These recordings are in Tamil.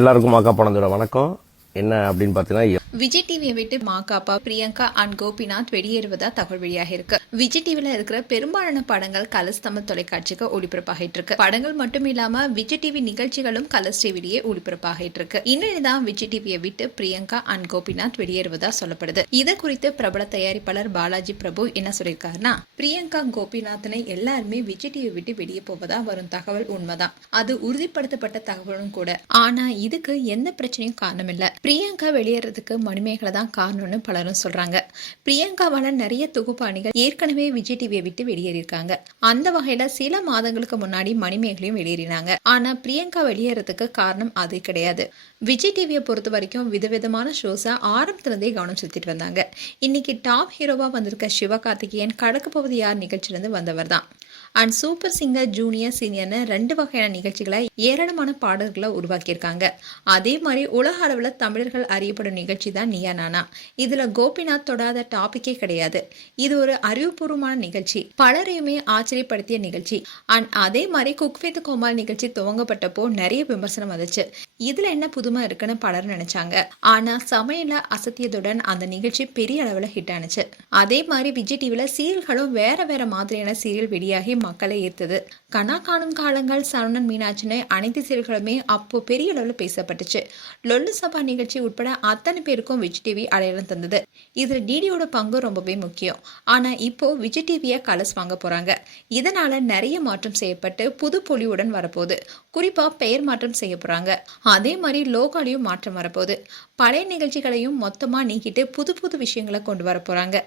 எல்லாருக்கும் மாக்கா பணத்தோட வணக்கம். என்ன அப்படின்னு பார்த்தீங்கன்னா, விஜய் டிவியை விட்டு மாகாபா பிரியங்கா அண்ட் கோபிநாத் வெளியேறுவதா தகவல் வெளியாக இருக்கு. விஜய் டிவில இருக்கிற பெரும்பாலான படங்கள் கலர்ஸ் தமிழ் தொலைக்காட்சிக்கு ஒளிபரப்பாகிட்டு இருக்கு. படங்கள் மட்டும் இல்லாம விஜய் டிவி நிகழ்ச்சிகளும் கலர்ஸ் டிவிலேயே ஒளிபரப்பாகிட்டு இருக்கு. இந்நிலைதான் விஜய் டிவியை விட்டு பிரியங்கா அண்ட் கோபிநாத் வெளியேறுவதா சொல்லப்படுது. இது குறித்து பிரபல தயாரிப்பாளர் பாலாஜி பிரபு என்ன சொல்லியிருக்காருன்னா, பிரியங்கா கோபிநாத்னை எல்லாருமே விஜய் டிவியை விட்டு வெளியே போவதா வரும் தகவல் உண்மைதான். அது உறுதிப்படுத்தப்பட்ட தகவலும் கூட. ஆனா இதுக்கு எந்த பிரச்சனையும் காரணம் இல்ல. பிரியங்கா வெளியேறதுக்கு மணிமேகலை தான் காரணம்னு பலரும் சொல்றாங்க. பிரியங்காவால நிறைய தொகுப்பாணிகள் ஏற்கனவே விஜய் டிவியை விட்டு வெளியேறியிருக்காங்க. அந்த வகையில சில மாதங்களுக்கு முன்னாடி மணிமேகலையும் வெளியேறினாங்க. ஆனா பிரியங்கா வெளியேறதுக்கு காரணம் அது கிடையாது. விஜய் டிவியை பொறுத்த வரைக்கும் விதவிதமான ஷோஸை ஆரம்பத்திலிருந்தே கவனம் செலுத்திட்டு வந்தாங்க. இன்னைக்கு டாப் ஹீரோவா வந்திருக்க சிவகார்த்திகேயன் கடக்க போவது யார் நிகழ்ச்சியிலிருந்து வந்தவர் தான். அண்ட் சூப்பர் சிங்கர் ஜூனியர் சீனியர்னு 2 வகையான நிகழ்ச்சிகளை ஏராளமான பாடல்களை உருவாக்கியிருக்காங்க. அதே மாதிரி உலக அளவில் தமிழர்கள் அறியப்படும் நிகழ்ச்சி தான் நீயா நானா. இதுல கோபிநாத் தொடாத டாபிக்கே கிடையாது. இது ஒரு அறிவுபூர்வமான நிகழ்ச்சி, பலரையுமே ஆச்சரியப்படுத்திய நிகழ்ச்சி. அண்ட் அதே மாதிரி குக் வித் கோமால் நிகழ்ச்சி துவங்கப்பட்டப்போ நிறைய விமர்சனம் வந்துச்சு. இதுல என்ன புதுமை இருக்குன்னு பலர் நினைச்சாங்க. ஆனா சமையல அசத்தியதுடன் அந்த நிகழ்ச்சி பெரிய அளவுல ஹிட் ஆனிச்சு. அதே மாதிரி விஜய் டிவில சீரியல்களும் வேற வேற மாதிரியான சீரியல் வெளியாகி மக்களை ஈர்த்தது. கனா காணும் காலங்கள், சரவணன் மீனாட்சின்னு அனைத்து சீரியல்களுமே அப்போ பெரிய அளவில் பேசப்பட்டுச்சு. லொல்லு சபா நிகழ்ச்சி உட்பட அத்தனை பேருக்கும் விஜய் டிவி அடையாளம் தந்தது. இதுல டிடியோட பங்கு ரொம்பவே முக்கியம். ஆனா இப்போ விஜய் டிவியை கலர்ஸ் வாங்க போறாங்க. இதனால நிறைய மாற்றம் செய்யப்பட்டு புது பொலிவுடன் வரப்போகுது. குறிப்பா பெயர் மாற்றம் செய்ய போறாங்க. அதே மாதிரி லோகாலையும் மாற்றம் வரப்போகுது. பழைய நிகழ்ச்சிகளையும் மொத்தமா நீக்கிட்டு புது புது விஷயங்களை கொண்டு வர போறாங்க.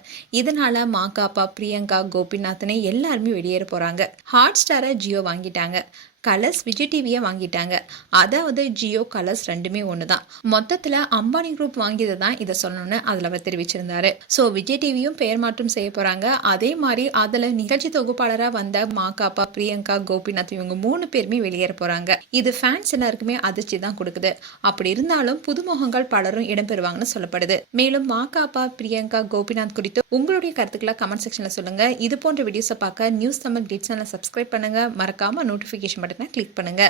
இதனால மாகாபா பிரியங்கா கோபிநாத்னை எல்லாருமே வெளியேற போறாங்க. ஹாட் ஸ்டாரை ஜியோ வாங்கிட்டாங்க. கலர்ஸ் விஜய் டிவியை வாங்கிட்டாங்க. அதாவது ஜியோ கலர்ஸ் ரெண்டுமே ஒண்ணுதான். மொத்தத்துல அம்பானி குரூப் வாங்கியது தான் இதை சொல்லணும்னு அதுல அவர் தெரிவிச்சிருந்தாரு. சோ விஜய் டிவியும் பெயர் மாற்றம் செய்ய போறாங்க. அதே மாதிரி அதுல நிகழ்ச்சி தொகுப்பாளரா வந்த மாகாபா பிரியங்கா கோபிநாத் இவங்க 3 பேருமே வெளியேற போறாங்க. இது ஃபேன்ஸ் எல்லாருக்குமே அதிர்ச்சி தான் கொடுக்குது. அப்படி இருந்தாலும் புதுமுகங்கள் பலரும் இடம்பெறுவாங்கன்னு சொல்லப்படுது. மேலும் மாகாபா பிரியங்கா கோபிநாத் குறித்து உங்களுடைய கருத்துக்களை கமெண்ட் செக்ஷன்ல சொல்லுங்க. இது போன்ற வீடியோஸை பார்க்க நியூஸ் தமிழ் கிளிட்ஸ் சேனலை சப்ஸ்கிரைப் பண்ணுங்க. மறக்காம நோட்டிபிகேஷன் பட்டனை கிளிக் பண்ணுங்க.